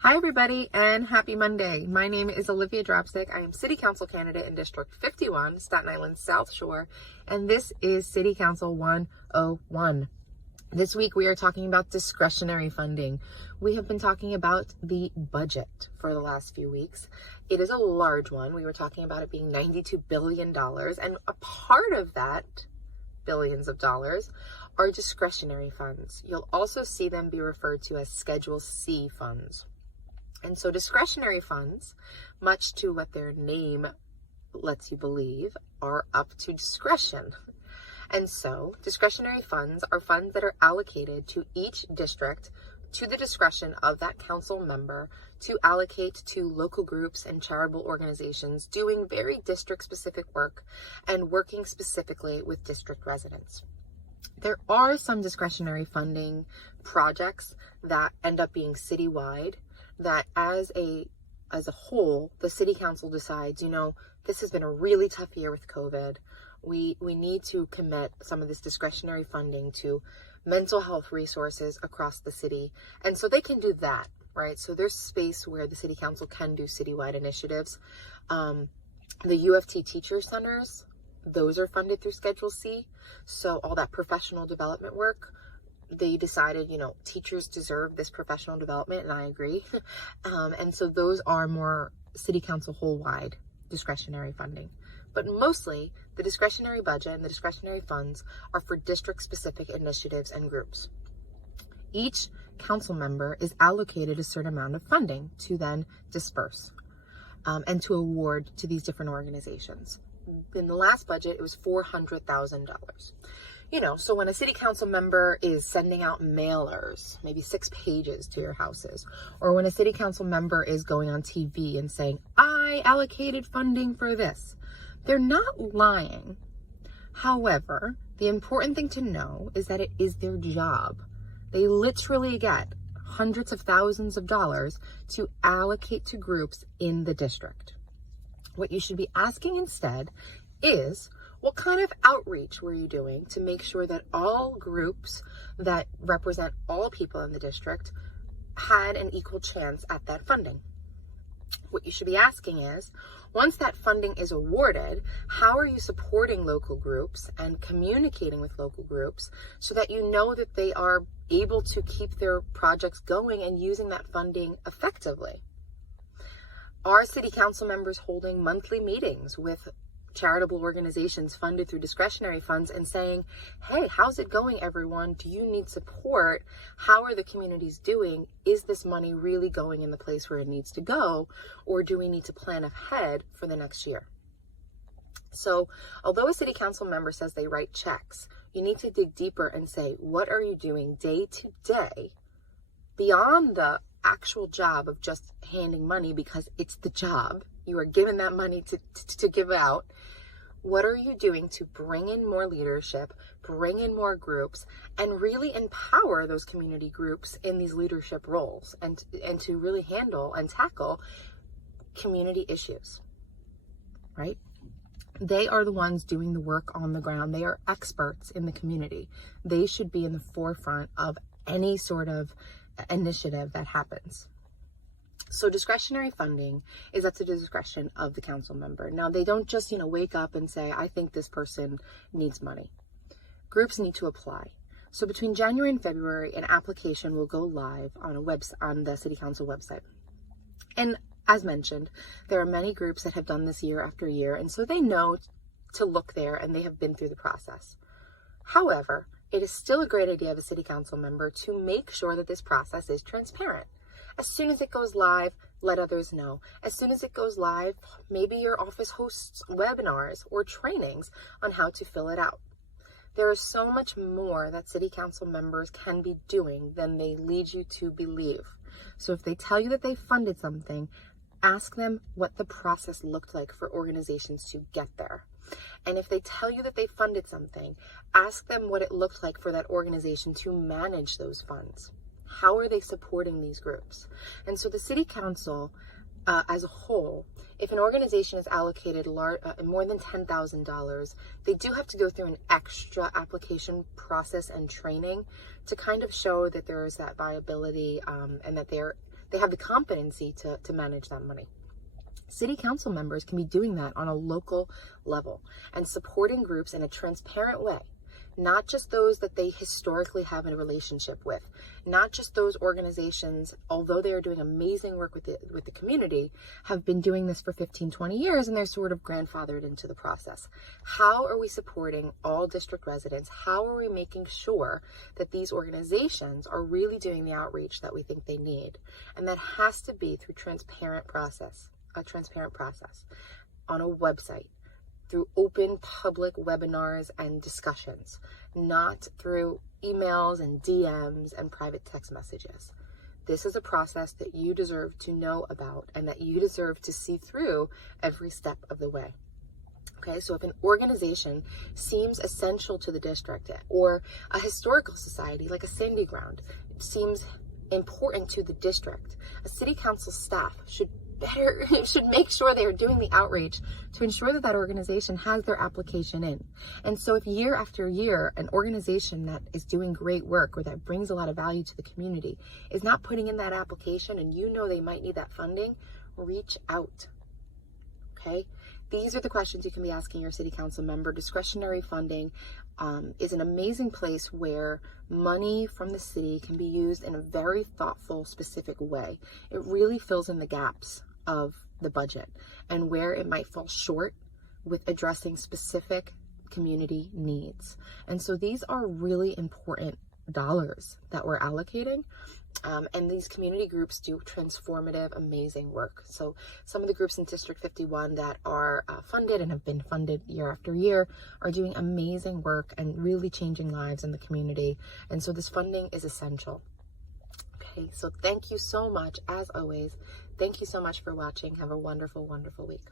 Hi everybody and happy Monday. My name is Olivia Dropsick. I am City Council candidate in District 51, Staten Island South Shore, and this is City Council 101. This week we are talking about discretionary funding. We have been talking about the budget for the last few weeks. It is a large one. We were talking about it being $92 billion, and a part of that, billions of dollars, are discretionary funds. You'll also see them be referred to as Schedule C funds. And so discretionary funds, much to what their name lets you believe, are up to discretion. And so discretionary funds are funds that are allocated to each district to the discretion of that council member to allocate to local groups and charitable organizations doing very district-specific work and working specifically with district residents. There are some discretionary funding projects that end up being citywide, that as a whole, the city council decides, this has been a really tough year with COVID. We need to commit some of this discretionary funding to mental health resources across the city. And so they can do that, right? So there's space where the city council can do citywide initiatives. The UFT teacher centers, those are funded through Schedule C. So all that professional development work, they decided, teachers deserve this professional development, and I agree. And so those are more city council whole-wide discretionary funding. But mostly, the discretionary budget and the discretionary funds are for district-specific initiatives and groups. Each council member is allocated a certain amount of funding to then disperse and to award to these different organizations. In the last budget, it was $400,000. So when a city council member is sending out mailers, maybe 6 pages to your houses, or when a city council member is going on TV and saying, I allocated funding for this, they're not lying. However, the important thing to know is that it is their job. They literally get hundreds of thousands of dollars to allocate to groups in the district. What you should be asking instead is, what kind of outreach were you doing to make sure that all groups that represent all people in the district had an equal chance at that funding? What you should be asking is, once that funding is awarded, how are you supporting local groups and communicating with local groups so that you know that they are able to keep their projects going and using that funding effectively? Are city council members holding monthly meetings with charitable organizations funded through discretionary funds and saying, hey, how's it going, everyone? Do you need support? How are the communities doing? Is this money really going in the place where it needs to go? Or do we need to plan ahead for the next year? So although a city council member says they write checks, you need to dig deeper and say, what are you doing day to day beyond the actual job of just handing money because it's the job? You are given that money to give out. What are you doing to bring in more leadership, bring in more groups, and really empower those community groups in these leadership roles and to really handle and tackle community issues, right? They are the ones doing the work on the ground. They are experts in the community. They should be in the forefront of any sort of initiative that happens. So discretionary funding is at the discretion of the council member. Now, they don't just, wake up and say, I think this person needs money. Groups need to apply. So between January and February, an application will go live on the City Council website. And as mentioned, there are many groups that have done this year after year, and so they know to look there and they have been through the process. However, it is still a great idea of a city council member to make sure that this process is transparent. As soon as it goes live, let others know. As soon as it goes live, maybe your office hosts webinars or trainings on how to fill it out. There is so much more that city council members can be doing than they lead you to believe. So if they tell you that they funded something, ask them what the process looked like for organizations to get there. And if they tell you that they funded something, ask them what it looked like for that organization to manage those funds. How are they supporting these groups? And so the city council as a whole, if an organization is allocated more than $10,000, they do have to go through an extra application process and training to kind of show that there is that viability and that they have the competency to manage that money. City council members can be doing that on a local level and supporting groups in a transparent way, not just those that they historically have a relationship with, not just those organizations, although they are doing amazing work with the community, have been doing this for 15, 20 years, and they're sort of grandfathered into the process. How are we supporting all district residents? How are we making sure that these organizations are really doing the outreach that we think they need? And that has to be through a transparent process on a website, through open public webinars and discussions, not through emails and DMs and private text messages. This is a process that you deserve to know about and that you deserve to see through every step of the way. Okay, so if an organization seems essential to the district, or a historical society like a Sandy Ground seems important to the district, a city council staff should make sure they are doing the outreach to ensure that that organization has their application in. And so if year after year, an organization that is doing great work or that brings a lot of value to the community is not putting in that application, and you know they might need that funding, reach out. Okay? These are the questions you can be asking your city council member. Discretionary funding is an amazing place where money from the city can be used in a very thoughtful, specific way. It really fills in the gaps of the budget and where it might fall short with addressing specific community needs. And so these are really important dollars that we're allocating. And these community groups do transformative, amazing work. So some of the groups in District 51 that are funded and have been funded year after year are doing amazing work and really changing lives in the community. And so this funding is essential. Okay, so thank you so much, as always. Thank you so much for watching. Have a wonderful, wonderful week.